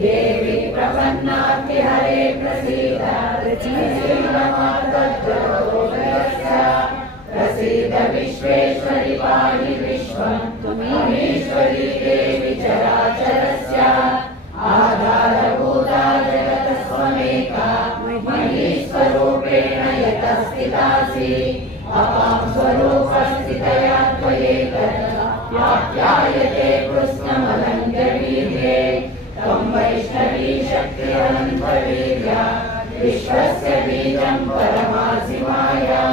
देवी प्रपन्नार्ति हरे प्रसीद प्रसीद विश्वेश्वरि पाहि विश्वं त्वमीश्वरी देवी चराचरस्य आधारभूता जगतस्त्वमेका महीस्वरूपेण यतस्थितासि अपां स्वरूपस्थितया त्वयैकत्यायते कृष्णमलङ्घ्यवीर्ये त्वं वैष्णवी शक्तिरनन्तवीर्या विश्वस्य बीजं परमासि माया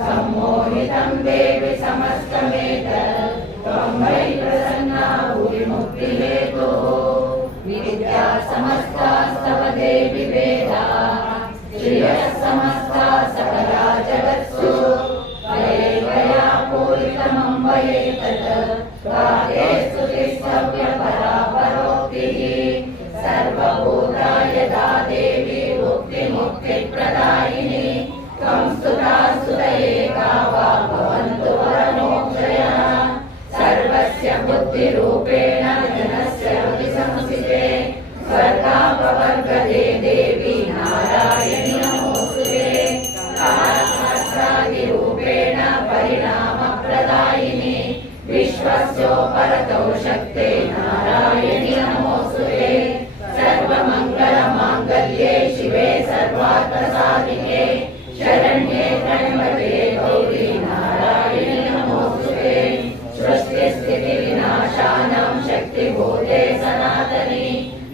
सम्मोहितं देवि समस्तमेतत् त्वं वै प्रसन्ना भुवि मुक्तिहेतुः विद्या समस्तास्तव देवि वेदाः श्रियः समस्ता सकला जगत्सु त्वयैकया पूरितमम्बयेतत् काले स्तुतिस्तव्यपरा परोक्तिः सर्वभूता यदा देवी मुक्तिप्रदायिनी त्वं स्तुता स्तुतयेका वा भवन्तु वरमोक्षयः सर्वस्य बुद्धिरूपेण जनस्य हृदि संस्थिते स्वर्गापवर्गदे देवी नारायणि नमोस्तुते कालशास्त्रादिरूपेण परिणामप्रदायिनी विश्वस्योपरतौ शक्ते नारायणि नमोस्तुते सर्वमङ्गलमाङ्गल्ये शिवे सर्वार्थसाधिके शरण्ये त्र्यम्बके गौरी नारायणि नमोस्तुते सृष्टिस्थितिविनाशानां शक्तिभूते सनातनी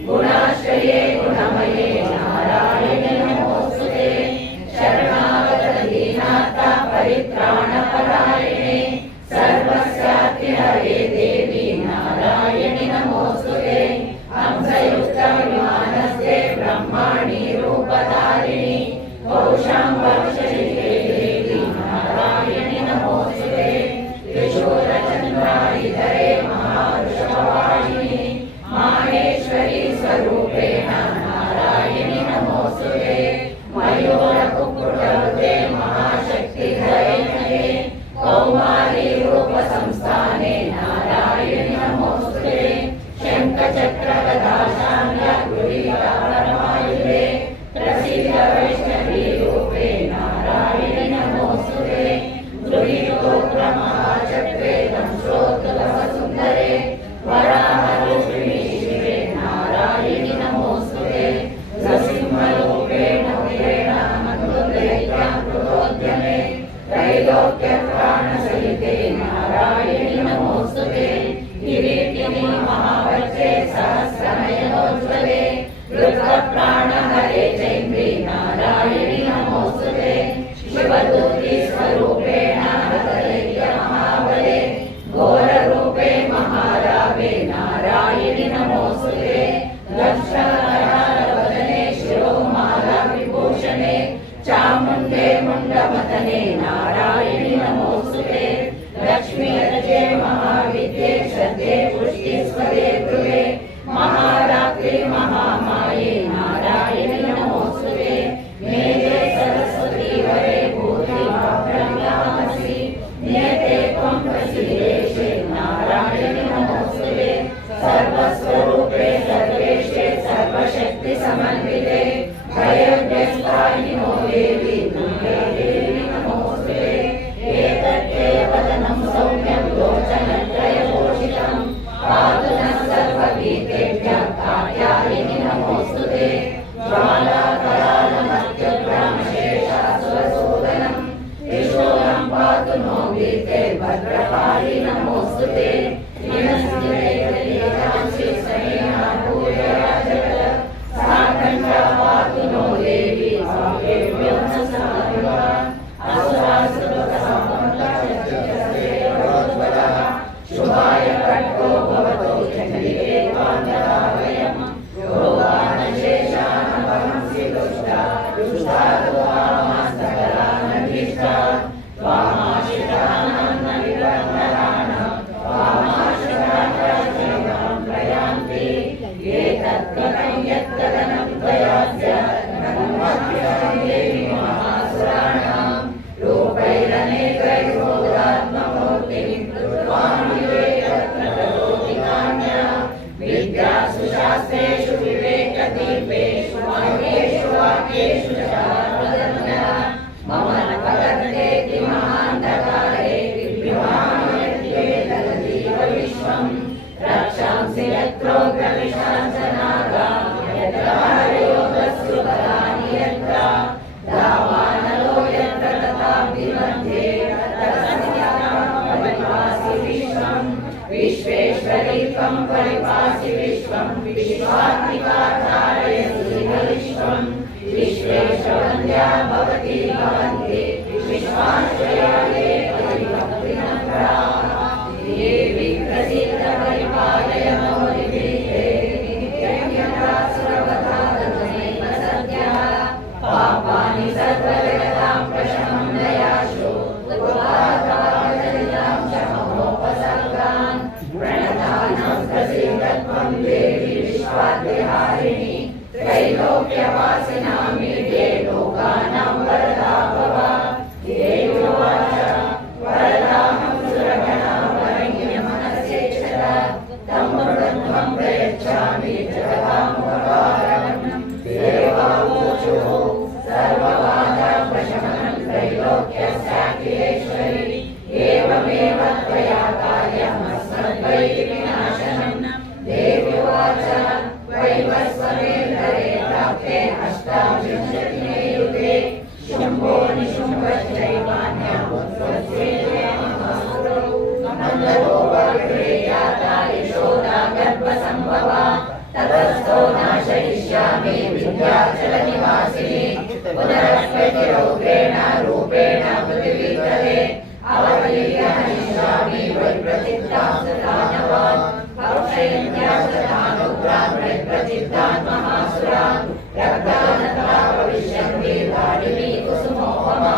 गुणाश्रये गुणमये नारायणि नमोस्तुते शरणागतदीनाथ परित्राणपरायणे सर्वस्यातिहरे देवी नारायणि नमोस्तुते हंसयुक्तविमानस्ते ब्रह्माणि रूपधारिणि पौषां वर्षिते देवी नारायणि नमोस्तुते त्रिशूलचन्द्रायुधरे महावृषभवाहिनि माहेश्वरी स्वरूपेण नारायणि नमोस्तुते मयूरकुक्कुटवृते महाशक्तिधरे कौमारी रूपसंस्थाने नारायणि नमोस्तुते शङ्खचक्रगदाशाङ्गगुरीपरमायुधे प्रसीद वैष्णवी रूपे नारायणि नमोस्तुते गृहीतोग्रमहाचक्रे दंशोत्तमसुन्दरे वराहरूपिणि शिवे नारायणि नमोस्तुते नृसिंहरूपेण उग्रेण मन्दुदैत्यां कृतोद्यमे त्रैलोक्यप्राणसहिते नारायणि नमोस्तुते किरीटिनि महावज्रे सहस्रनयनोज्ज्वले रुद्रप्राणहरे चैन्द्री नारायणि नमोस्तुते शिवदूती स्वरूपेण हतदैत्यमहाबले घोररूपे महारावे नारायणि नमोस्तुते लक्षणवदने शिरोमाला विभूषणे चामुण्डे मुण्डमथने नारायणि नमोस्तुते लक्ष्मीरजे महाविद्ये श्रद्धे पुष्टिस्वरे गृहे महारात्रि महामाये नारायणि नमोस्तुते मेधे सरस्वती वरे भूति ब्रह्मासि नियते त्वं प्रसीदेशे नारायणि नमोस्तुते सर्वस्वरूपे सर्वेशे सर्वशक्तिसमन्विते भयव्यस्तायिनो देवी देवी नमोस्तुते एतत्तेवदनं सौम्यं लोचनत्रयभूषितं पातु नः सर्वगीतेभ्यः कात्यायिनि नमोस्तुते ज्वालाकरालमत्युग्रमशेषासुरसूदनं त्रिशूलं पातु नो गीते भद्रकाली नमोस्तुते हंसि यत्रोग्रविशान्तनागा यत्र हरयोगस्युपदानि यत्र दावानलो यत्र तथाभिमध्ये परिपासि विश्वं विश्वेश्वरीकं परिपासि विश्वं विश्वात्मिका कारयसि विश्वं विश्वेश्वरन्या भवति भवन्ति विश्वाश्रयाले परिभक्तिनम्रा देवी प्रसीद परिपालय मौलिभिः नित्यज्ञासुरवधादनैव सद्यः पापानि सर्वजगतां प्रशमं दयाशु उत्पादकाचरितां च महोपसर्गान् प्रणतानां प्रसीदत्वं देवी विश्वाद्यहारिणि त्रैलोक्यवासिनां मीडे लोकानां वरदा भव देव्योवाच वरदाहं सुरगणा वरण्यमनसेक्षर तं मृदध्वं प्रयच्छामि जगदामुपकारम् देवावोचुः सर्वबाधाप्रशमनं त्रैलोक्यस्याखिलेश्वरि एवमेव त्वया कार्यमस्मद्वैः विनाशनं देव्योवाच वैवस्वतेन्दरे प्राप्ते अष्टाविंशतिमे युगे शुम्भो निशुम्भश्चैवान्यामुत्पत्स्येते नन्दो वर्गे जाता यशोदा गर्भसम्भवा ततस्थो नाशयिष्यामि विन्ध्याचलनिवासिनी पुनरस्मृतिरौद्रेण रूपेण पृथिवीतले अवतीर्य हनिष्यामि वैप्रचित्तां दानवान् भक्षयन्त्यासदानुग्रान् वैप्रचित्तान् महासुरान् रक्तानता भविष्यन्ति दारिणी कुसुमोपमा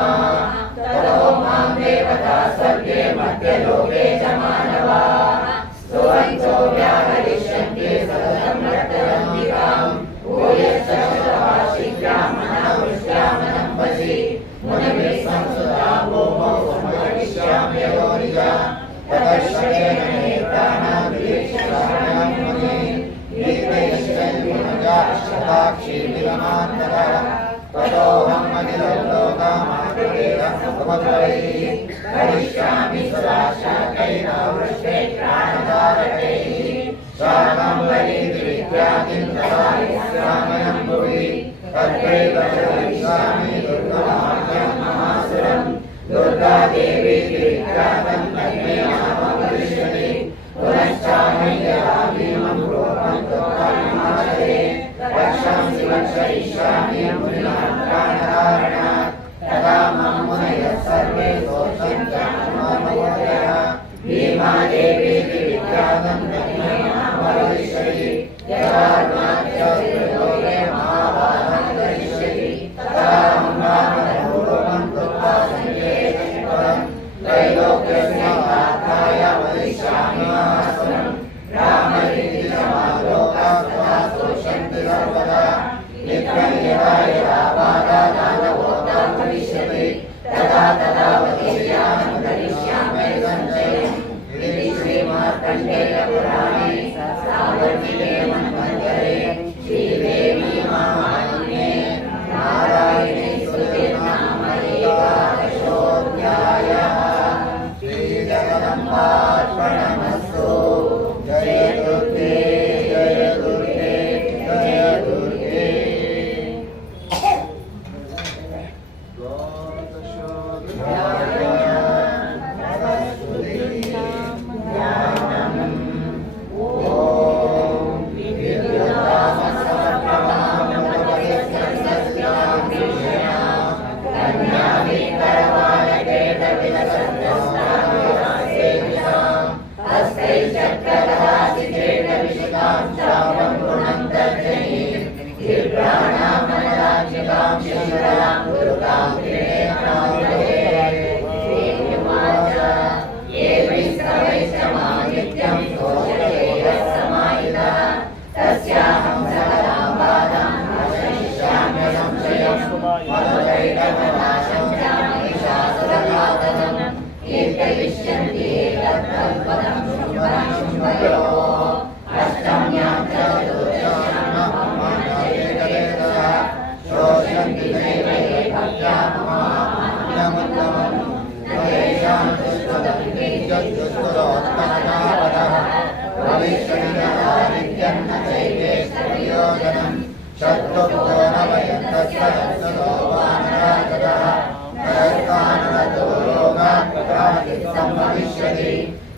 ततो मां देवता स्वर्गे मध्यलोके च मानवाः स्तुवन्तो व्याहरिष्यन्ति सततं रक्तरन्तिकां भूयश्च श्रुतवा शीघ्रम् अनावृष्ट्यामनम्बसि मुनिभिः संस्तुता भूमौ सम्भविष्याम्ययोनिजा ततश्रेण नेत्राणां वीक्षणां मुने नीतयश्चैर्विमजाक्षताक्षीर्विमान्तरः ततोऽहम् अनिलोकामाकृतेरसमुपद्रवैः करिष्यामि सुराशाकैरावृष्टे प्राणधारकैः शाकम्भरीतिविद्यातिं तदास्यामयं भुवि तत्रैव करिष्यामि दुर्गमाख्यं महासुरं दुर्गादेवीति विख्यातं तन्मे नामकरिष्यति पुनश्चाहं यदा भीमं रूपं तत्कालमाचरे रक्षांसि रक्षयिष्यामि मुनिनां प्राणधारणात् तदा मां मुनयः सर्वे स्तोत्रन्त्यात्मनोदयः भीमादेवीति विख्यातं तन्मे नामकरिष्यति यदा रुणाख्यस्त्रिलोके महाभारतं करिष्यति तदा अम्बामरूपं त्रैलोक्यस्यार्थाय वदिष्यामि महासुरं रामरीति समालोकाः सदा स्तोष्यन्ति सर्वदा नित्यं यदा यदा बाधादानवोत्तमो भविष्यति तदा तदा वदिष्यामि करिष्यामि सञ्चयम् इति श्रीमार्कण्डेयपुराणे सावर्णिके मन्वन्तरे श्रीदेवी महात्म्ये नारायणे स्तुतिर्नामैकादशोऽध्यायः श्रीजगदम्बार्पणमस्तु जय दुर्गे जय दुर्गे जय दुर्गे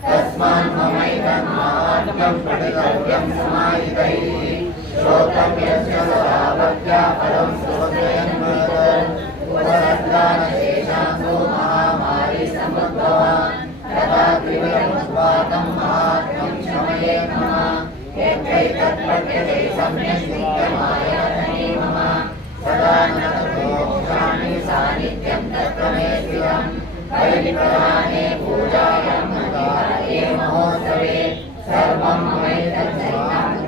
तस्मान्ममैतन्माहात्म्यं पठितव्यं समाहितैः श्रोतव्यश्च सदावत्या फलं सुभद्रयन्महत् उपसर्गानशेषान्तो महामारी समुद्भवान् तदा त्रिविधमुद्वातं महात्म्यं शमये नमः यत्रैतत्पठ्यते सम्यक् नित्यमायतने मम सदा न तत्रोक्षामि सानिध्यं तत्र मे स्थितं परिप्रदाने पूजायां नगारे महोत्सवे सर्वं ममैतन्महात्म्यं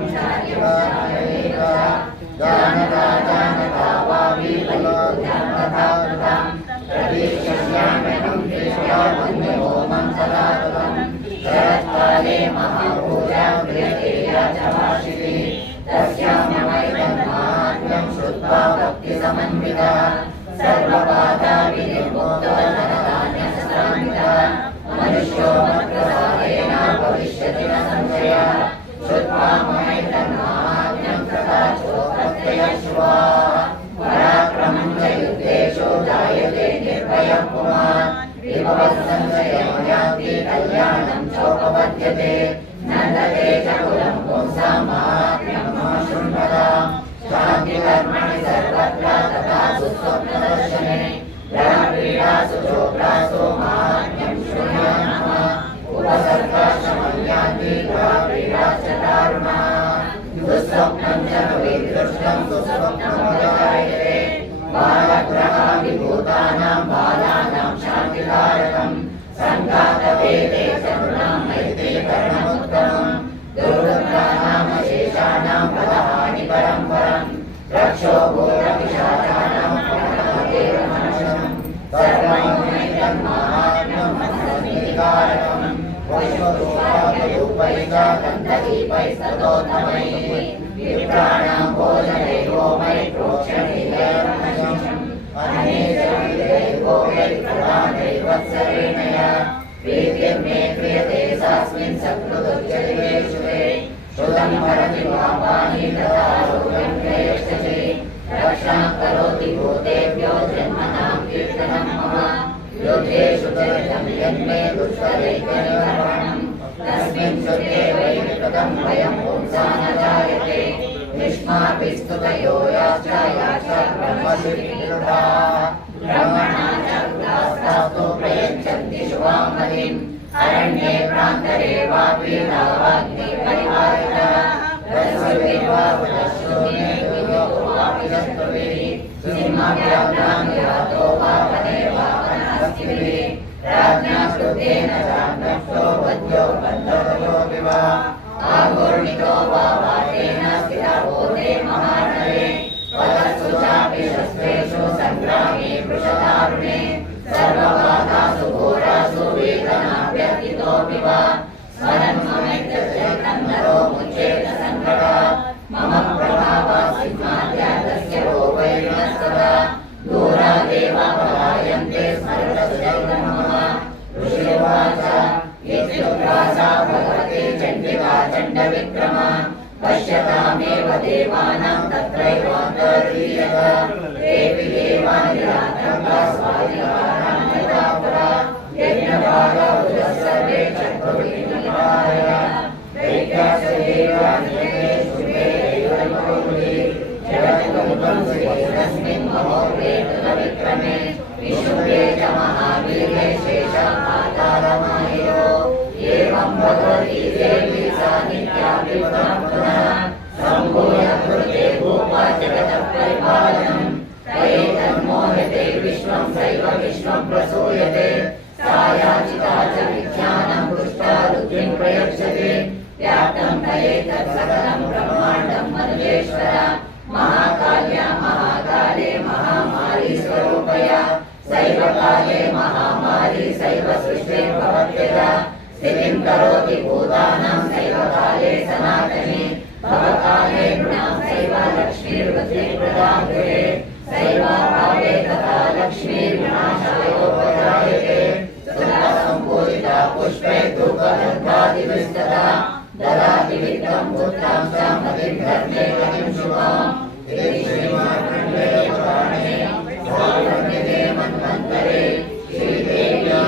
जानता जानता वा विफलोऽतथा कृतं प्रतीक्षयाम्यहं दृष्ट्वा वन्दे होमं सदा कृतं शरत्काले महापूजा क्रियते याचवार्षिके तस्यां ममैतन्माहात्म्यं श्रुत्वा भक्तिसमन्वितः सर्वबाधा विनिर्मुक्तो धनधान्यसमन्वितः मनुष्यो मत्प्रसादेन भविष्यति न संशयः श्रुत्वा ममैतन्माहात्म्यं तथा चोत्पत्तयश्वाः पराक्रमं च युद्धेषु जायते निर्भयः पुमान् विभवः संशयो याति कल्याणं चोपपद्यते नन्दते च कुलं पुंसां माहात्म्यं मम शृण्वतां शान्तिकर्मणि सर्वत्र तथा सुस्वप्नदर्शने क्रीडासु चोप्रासु माहात्म्यं शृणुयामः उपसर्गाश्रमं यान्ति क्रीडाश्च दारुणाः दुःस्वप्नं च विदृष्टं सुस्वप्नमुपजायते बालग्रहा विभूतानां बालानां शान्तिकारकं सङ्घातवेदे च नृणां मैत्रीकरणमुत्तमं दुर्गतानां शेषाणां बलहानि परं रक्षो घोरपिशाचानां प्रणदेवनाशनं सर्वमैतन्माहात्म्यं मनसन्निधिकारकं पुष्परूपादरूपैका गन्धदीपैस्ततोत्तमैः विप्राणां भोजने गोमय प्रोक्षणैर्वनशम् अनेकैर्गोमैर्प्रदानैर्वत्सरेण प्रीतिर्मे क्रियते सास्मिन् सकृदुच्चरितेषु श्रुतं भरति पापानि तथा रोगं क्लेशते रक्षां करोति भूतेभ्यो जन्मनां कीर्तनं मम युद्धेषु चरितं यन्मे दुष्करैर्निवारणं तस्मिन् सुखे वैरिकृतं भयं पुंसा न जायते निष्माभिस्तुतयो याश्च ब्रह्मसिद्धिकृताः ब्रह्मणा च कृतास्तास्तु प्रयच्छन्ति शुभां मतिम् अरण्ये प्रान्तरे वापि नावाग्निपरिवारितः रसविर्वावृतश्शून्ये दुर्गोऽपि शत्रुभिः सिंहव्याघ्रान्विरातो वा वने वा वनहस्तिभिः राज्ञा स्तुतेन चान्नष्टो वध्यो बन्धवयोऽपि वा आघूर्णितो वा वाटेन स्थितभूते महानरे वदस्सु चापि शस्त्रेषु सङ्ग्रामे वृषदारुणे सर्वबाधासु घोरासु वेदनाभ्यर्थितोऽपि वा स्मरन् ममैत्यचेतं नरो मुच्येत सङ्कटात् मम प्रभावः सिंहाद्यातस्य भोगैर्नस्तदा दूरादेव पलायन्ते स्मरतश्चैतं मम ऋषिर्वाच इत्युक्त्वा सा भगवती चण्डिका चण्डविक्रमा पश्यतामेव देवानां तत्रैवान्तरीयः देवी देवानि रात्रङ्गा स्वादिकारां यथा पुरा यज्ञभागवतः सर्वे चक्रुर्निवारय दैत्यासुरेवानियते शुभे दैवैवकुले जगत्कुमुदं श्रीरस्मिन् महोपेतुलविक्रमे विशुभे च महावीरे शेषापातालमाययो एवं भगवती देवी सा नित्याभिमुखं पुनः सम्भूय कृते भूपा जगतः परिपालनं तयैतन्मोहते विश्वं सैव विश्वं प्रसूयते सा याचिता च विज्ञानं पृष्ट्वा रुद्रिं प्रयच्छते व्याप्तं तयैतत् सकलं ब्रह्माण्डं मनुजेश्वर महाकाल्या महाकाले महामारी स्वरूपया सैव काले महामारी सैव सृष्टिर्भवत्यदा स्थितिं करोति भूतानां सैव काले सनातने भवकाले नृणां सैव लक्ष्मीर्वृद्धिप्रदा गृहे सैवाभावे तथा लक्ष्मीर्विनाशायोपजायते सुधासम्पूजिता पुष्पे धूपगन्धादिभिस्तदा ददाति वित्तं पुत्रां च मतिं धर्मे गतिं शुभाम् इति श्रीमार्कण्डेय पुराणे मन्वन्तरे श्रीदेव्या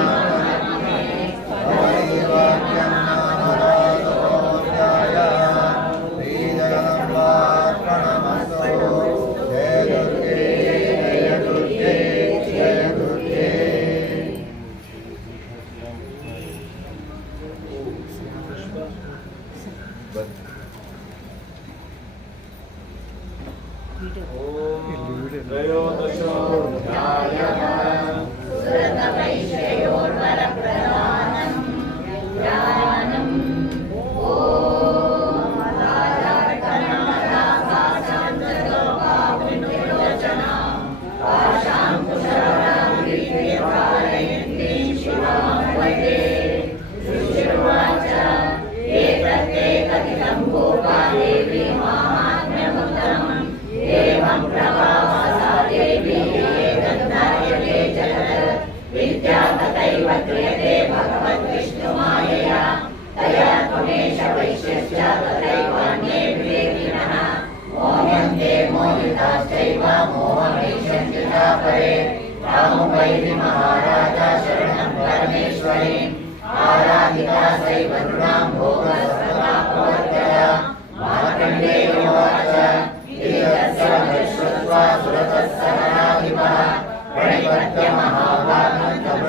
महाराजा शरणं परमेश्वरी आराधिता सैवन्नां भोगस्वरूपा मार्कण्डेयोवाच श्रुत्वा सुरतस्सहनाधिपः प्रणिपत्य महाभागं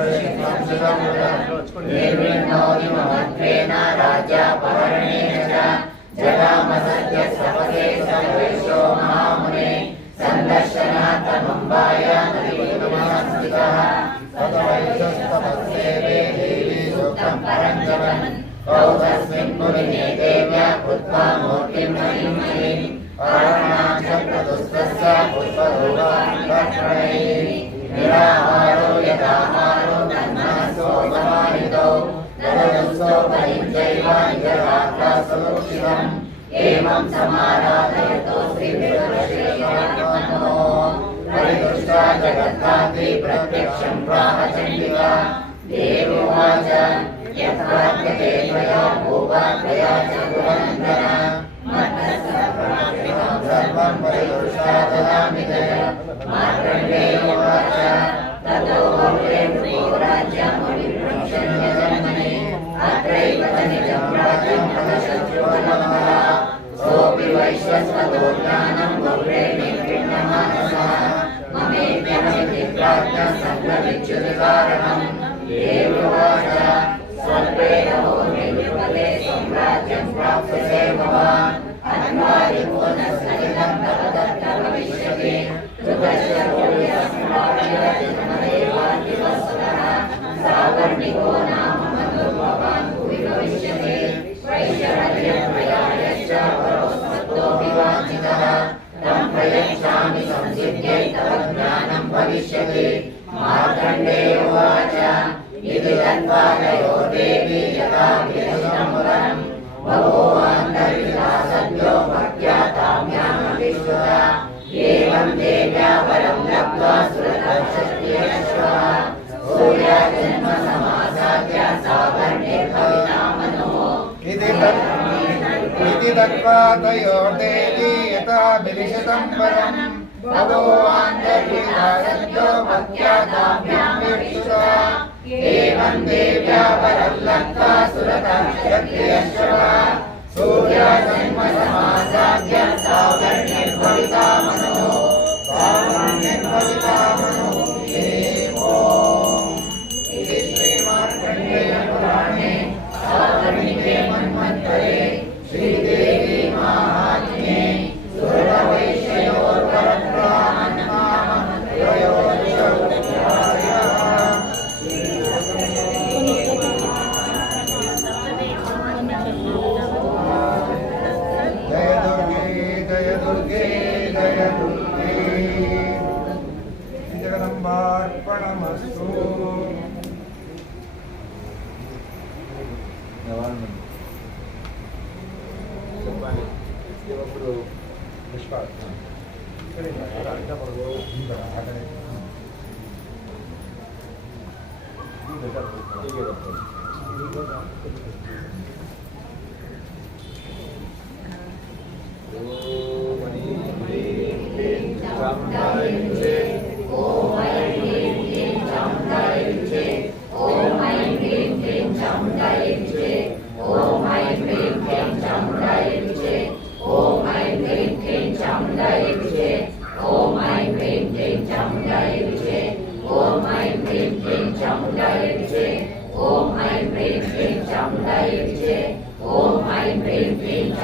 निर्विण्णोऽपि महत्त्वेन राज्यापहरणेन च जगामसत्यस्तपसे सर्वेशो महामुने सन्दर्शनात् मुम्बाय नदीतीरमस्थितः ततवैशस्तपस्सेवे देवी सूक्तं परं जपन् तौ तस्मिन् पुरिणे देव्या कृत्वा मूर्तिं महिमयीम् अरणाचक्रदुस्तस्य पुष्पधूपाङ्गप्रणयैः निराहारो यदाहारो तन्मनसोपमाहितो तदनुसोपरिञ्चैव निजरात्रासुरक्षितम् एवं समाराधयतो श्रीविदुरश्रीमन्मनो परिदुष्टा जगद्धात्री प्रत्यक्षं प्राह चण्डिका देवोवाच यत्प्राप्यते त्वया भूपात्रया च पुरन्दर मत्तः सर्वं परिदुष्टा ददामि ते मार्कण्डेयोवाच ततो बहुरे भूराज्यमभिभ्रंशन्य जन्मनि अत्रैव च निजं राज्यं प्रदशत्योर्नमः सोऽपि वैश्वस्वतो ज्ञानं बहुरे निर्विण्णमानसः ममेत्यमिति प्राज्ञः सङ्गविच्युतिकारणम् देवोवाच स्वल्पेन भूमिर्युगले साम्राज्यं प्राप्स्यसे भवान् अन्वादिको न सलिलं तव तत्र भविष्यति कृतस्य भूयस्मादेवादिवस्तः सावर्णिको नाम मधुर्भवान् भुवि भविष्यति वैश्यर्यप्रयायश्च परोस्मत्तोऽपि वाञ्छितः तं प्रयच्छामि संसिद्ध्यै तव ज्ञानं भविष्यति मार्कण्डेयोवाच इति तत्त्वादयो देवी यथा विरचितमुदनं भगवान्तर्हिता सद्यो भक्त्या ताम्यामभिष्टुता एवं देव्या वरं लब्ध्वा सुरतः सूर्याजन्मसमासाद्य सावर्णिर्भविता मनोः इति तत्त्वादयो देवी यथा विरचितं वरं भगवान्तर्हिता सद्यो भक्त्या ताम्यामभिष्टुता एवं देव्या वरं लब्ध्वा सुरतः सूर्याजन्मसमासाद्य सावर्णिर्भविता मनोः इति श्रीमार्कण्डेयपुराणे सावर्णिके मन्वन्तरे Sridevi माहात्म्ये जगदम्बार्पणमस्तु। Om Aim Rim Rim Chamundai Viche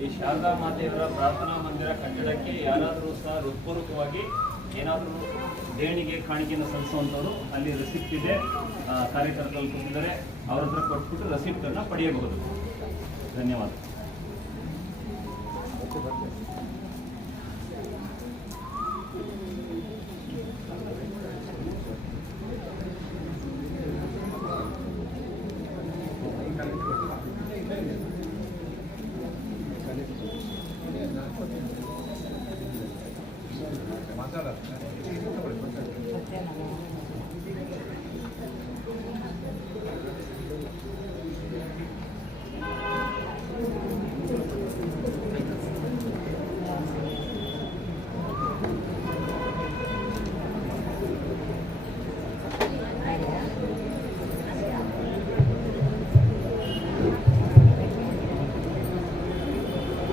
ಈ ಶಾರದಾ ಮಾತೆಯವರ ಪ್ರಾರ್ಥನಾ ಮಂದಿರ ಕಟ್ಟಡಕ್ಕೆ ಯಾರಾದರೂ ಸಹ ಹೃತ್ಪೂರ್ವಕವಾಗಿ ಏನಾದರೂ ದೇಣಿಗೆ ಕಾಣಿಕೆಯನ್ನು ಸಲ್ಲಿಸುವಂಥವ್ರು ಅಲ್ಲಿ ರೆಸಿಪ್ಟ್ ಇದೆ, ಕಾರ್ಯಕರ್ತರು ಕೊಟ್ಟಿದ್ದಾರೆ, ಅವ್ರ ಹತ್ರ ಕೊಟ್ಬಿಟ್ಟು ರೆಸಿಪ್ಟನ್ನು ಪಡೆಯಬಹುದು. ಧನ್ಯವಾದ.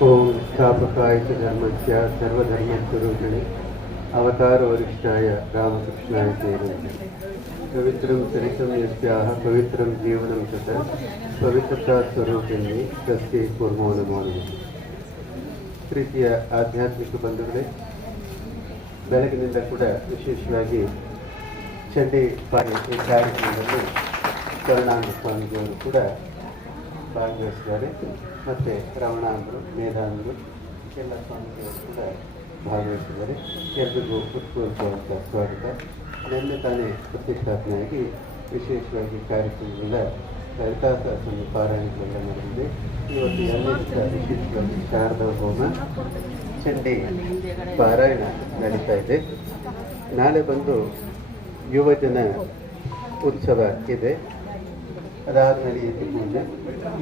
ओम स्थापकाय च धर्मस्य सर्वधर्मस्वरूपिणे अवतारवरिष्ठाय रामकृष्णाय ते नमः. पवित्रं चरितं यस्याः पवित्रं जीवनं तथा पवित्रता स्वरूपिणी तस्यै कुर्मो नमो नमः. ಪ್ರೀತಿಯ ಆಧ್ಯಾತ್ಮಿಕ ಬಂಧುಗಳೇ, ಬೆಳಗಿನಿಂದ ಕೂಡ ವಿಶೇಷವಾಗಿ ಚಂಡಿ ಪಾಠ ಈ ಕಾರ್ಯಕ್ರಮದಲ್ಲಿ ಕರುಣಾನಂದ ಸ್ವಾಮಿಜಿಯವರು ಕೂಡ ಭಾಗವಹಿಸಿದ್ದಾರೆ. ಮತ್ತು ರಮಣಾಂದರು, ಮೇಧಾಂದರು ಎಲ್ಲ ಸ್ವಾಮಿಗಳು ಕೂಡ ಭಾಗವಹಿಸಿದ್ದಾರೆ. ಎಲ್ರಿಗೂ ಉತ್ಪೂರ್ವಕವಾದ ಸ್ವಾಗತ. ನಿನ್ನೆ ತಾನೇ ಪ್ರತಿಷ್ಠಾಪನೆಯಾಗಿ ವಿಶೇಷವಾಗಿ ಕಾರ್ಯಕ್ರಮಗಳ ಲಲಿತಾಸಹಸ್ರ ಪಾರಾಯಣಗಳೆಲ್ಲ ನಡೆದಿದೆ. ಇವತ್ತು ಎರಡನೇ ದಿವಸ ವಿಶೇಷವಾಗಿ ಶಾರದಾ ಹೋಮ ಚಂಡಿ ಪಾರಾಯಣ ನಡೀತಾ ಇದೆ. ನಾಳೆ ಬಂದು ಯುವಜನ ಉತ್ಸವ ಇದೆ, ಅದಾದ ನಡೆಯುತ್ತೆ ಪೂಜೆ.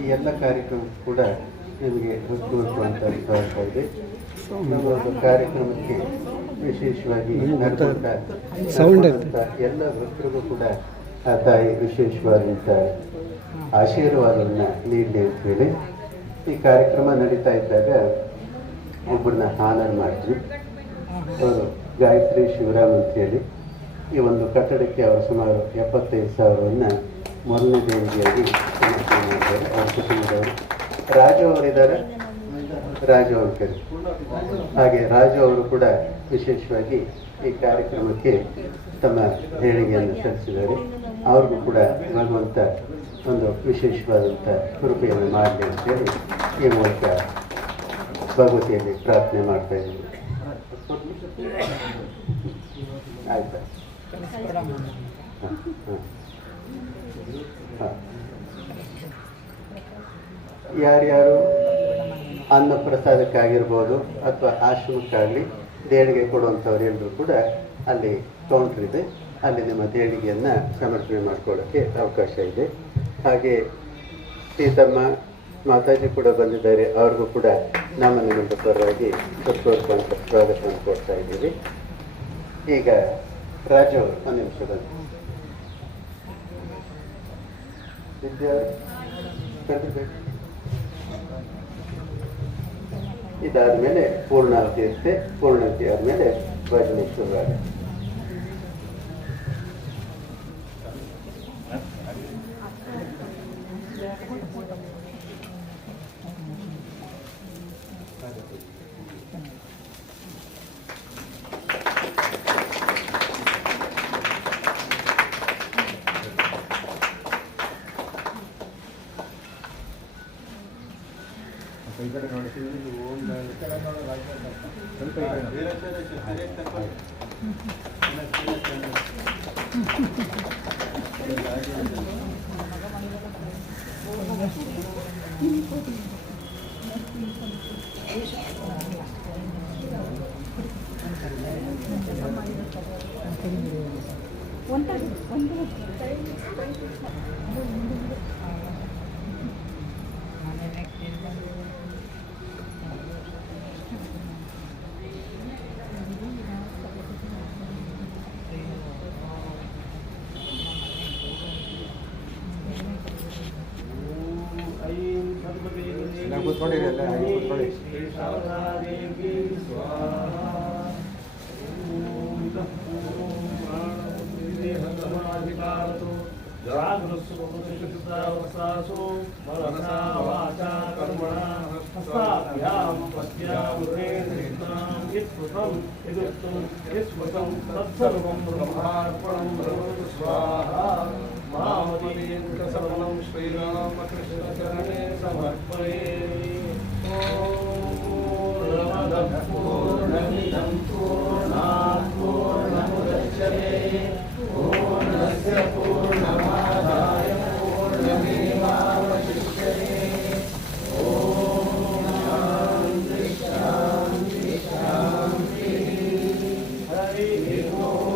ಈ ಎಲ್ಲ ಕಾರ್ಯಕ್ರಮ ಕೂಡ ನಿಮಗೆ ಹೃತ್ಪೂರ್ವಕವಂತ ಸ್ವಾಗತ ಇದೆ. ನಮ್ಮ ಕಾರ್ಯಕ್ರಮಕ್ಕೆ ವಿಶೇಷವಾಗಿ ಎಲ್ಲ ಭಕ್ತರಿಗೂ ಕೂಡ ಆ ತಾಯಿ ವಿಶೇಷವಾದಂಥ ಆಶೀರ್ವಾದವನ್ನು ನೀಡಲಿ ಅಂತ ಹೇಳಿ ಈ ಕಾರ್ಯಕ್ರಮ ನಡೀತಾ ಇದ್ದಾಗ ಒಬ್ಬರನ್ನ ಆನರ್ ಮಾಡಿದ್ವಿ. ಅವರು ಗಾಯತ್ರಿ ಶಿವರಾಮ್ ಅಂತೇಳಿ ಈ ಒಂದು ಕಟ್ಟಡಕ್ಕೆ ಅವರು ಸುಮಾರು 75,000 ಮೊದಲನೇ ದೇಣಿಗೆಯಾಗಿ ಸಮರ್ಪಣೆ ಮಾಡಿದ್ದಾರೆ. ಅವ್ರ ಕುಟುಂಬದವರು ರಾಜು ಅವರಿದ್ದಾರೆ, ರಾಜು ಅವ್ರ ಕಡೆ. ಹಾಗೆ ರಾಜು ಅವರು ಕೂಡ ವಿಶೇಷವಾಗಿ ಈ ಕಾರ್ಯಕ್ರಮಕ್ಕೆ ತಮ್ಮ ದೇಣಿಗೆಯನ್ನು ಸಲ್ಲಿಸಿದ್ದಾರೆ. ಅವ್ರಿಗೂ ಕೂಡ ಭಗವಂತ ಒಂದು ವಿಶೇಷವಾದಂಥ ಕೃಪೆಯನ್ನು ಮಾಡಲಿ ಅಂತೇಳಿ ಈ ಮೂಲಕ ಭಗವತಿಯಲ್ಲಿ ಪ್ರಾರ್ಥನೆ ಮಾಡ್ತಾ ಇದ್ದೀವಿ. ಆಯ್ತಾ? ಯಾರ್ಯಾರು ಅನ್ನ ಪ್ರಸಾದಕ್ಕಾಗಿರ್ಬೋದು ಅಥವಾ ಆಶ್ರಮಕ್ಕಾಗಲಿ ದೇಣಿಗೆ ಕೊಡುವಂಥವ್ರು ಎಲ್ಲರೂ ಕೂಡ ಅಲ್ಲಿ ಕೌಂಟ್ರ್ ಇದೆ, ಅಲ್ಲಿ ನಿಮ್ಮ ದೇಣಿಗೆಯನ್ನು ಸಮರ್ಪಣೆ ಮಾಡ್ಕೊಳ್ಳೋಕ್ಕೆ ಅವಕಾಶ ಇದೆ. ಹಾಗೆ ಸೀತಮ್ಮ ಮಾತಾಜಿ ಕೂಡ ಬಂದಿದ್ದಾರೆ, ಅವ್ರಿಗೂ ಕೂಡ ನಮ್ಮ ನಿಮ್ಮಂತ ಪರವಾಗಿ ಹೃತ್ಪೂರ್ವಕವಂತ ಸ್ವಾಗತವನ್ನು ಕೊಡ್ತಾ ಇದ್ದೀವಿ. ಈಗ ರಾಜು ಅವರು ಒಂದು ನಿಮಿಷ ಬಂದು ಇದಾದ್ಮೇಲೆ ಪೂರ್ಣಾವತಿ ಇರುತ್ತೆ. ಪೂರ್ಣಾವತಿ ಆದ್ಮೇಲೆ ಭಜನೆ ಶುರುವಾಗುತ್ತೆ. ಕೂತ್ಕೊಂಡಿರಿ ಅಲ್ಲೇ ಹಾಗೆ ಕೂತ್ಕೊಳ್ಳಿ. ಶ್ರೀ ಶಾರದಾದೇವಿ ಸ್ವಾಹ. ದೇಹಸಮಾಧಿಕಾರತು ಜಾಗೃತಸುಖಾವಸ್ಥಾಸು ಮನಸಾ ವಾಚಾ ಕರ್ಮಣ ಹಸ್ತಾಭ್ಯಾಂ ಪದ್ಯಾಂ ರೇಣಾಂ ಯತ್ಕೃತಂ ಯದುಕ್ತಂ ಯಸ್ಮೃತಂ ತತ್ಸರ್ವಂ ಬ್ರಹ್ಮಾರ್ಪಣಂ ಭವತು ಸ್ವಾಹಾ. ಮಾಮತೀರ್ಘಸಮನಂ ಶ್ರೀರಾಮಕೃಷ್ಣಚರಣೇ ಸಮರ್ಪಯಾಮಿ. पूर्णमदः पूर्णमिदं पूर्णात् पूर्णमुदच्यते पूर्णस्य पूर्णमादाय पूर्णमेवावशिष्यते. ॐ शान्ति शान्ति शान्तिः. हरिः ॐ.